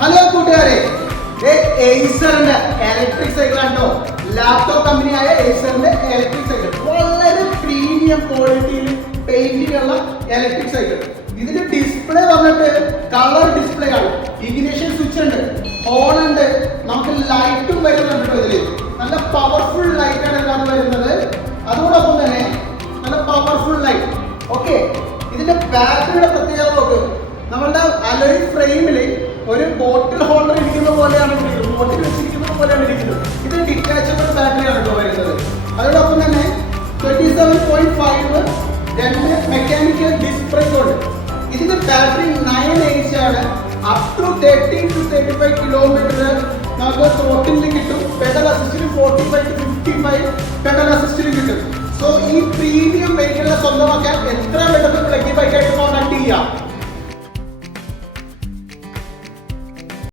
Hello കൂട്ടുകാരെ, ഏസറിന്റെ electric cycle ആണോ? Laptop കമ്പനിയായ ഏസറിന്റെ ഇലക്ട്രിക് സൈക്കിൾ വളരെ പ്രീമിയം ക്വാളിറ്റിയിൽ പെയിന്റിംഗ് ഉള്ള ഇലക്ട്രിക് സൈക്കിൾ. ഇതിന്റെ ഡിസ്പ്ലേ വന്നിട്ട് കളർ ഡിസ്പ്ലേ ആണ്. ഇഗ്നിഷൻ സ്വിച്ച് ഉണ്ട്, ഹോൺ ഉണ്ട്, നമുക്ക് ലൈറ്റും വരുന്നുണ്ട്. ഇതില് നല്ല പവർഫുൾ ലൈറ്റ് ആണ് ഇതിനകത്ത് വരുന്നത്. അതോടൊപ്പം തന്നെ നല്ല പവർഫുൾ ലൈറ്റ്. ഓക്കെ, ഇതിന്റെ ബാറ്ററിയുടെ പ്രത്യേകത നോക്ക്. നമ്മളുടെ അലോയ് ഫ്രെയിമിൽ ഒരു ബോട്ടിൽ ഹോൾഡർ ഇരിക്കുന്ന പോലെയാണ് ഇരിക്കുന്നത്, ബോട്ടിൽ വെച്ചിരിക്കുന്നത് പോലെയാണ് ഇരിക്കുന്നത്. ഇത് ഡിറ്റാച്ചബിൾ ബാറ്ററിയാണ് കേട്ടോ വരുന്നത്. അതോടൊപ്പം തന്നെ 27.5 രണ്ട് മെക്കാനിക്കൽ ഡിസ്ക് ബ്രേക്ക് ഉണ്ട്. ഇതിന്റെ ബാറ്ററി 9H ആണ്. അപ് ടു 30 to 35 കിലോമീറ്റർ നമുക്ക് ത്രോട്ടിൽ കിട്ടും. പെഡൽ അസിസ്റ്റിന് 45 to 55 പെഡൽ അസിസ്റ്റിന് കിട്ടും. സോ ഈ പ്രീമിയം വെഹിക്കിളിനെ സ്വന്തമാക്കാൻ എത്ര പെട്ടെന്ന് പ്ലഗ് ബൈക്ക് ആയിട്ട് കോൺടാക്ട് ചെയ്യാം.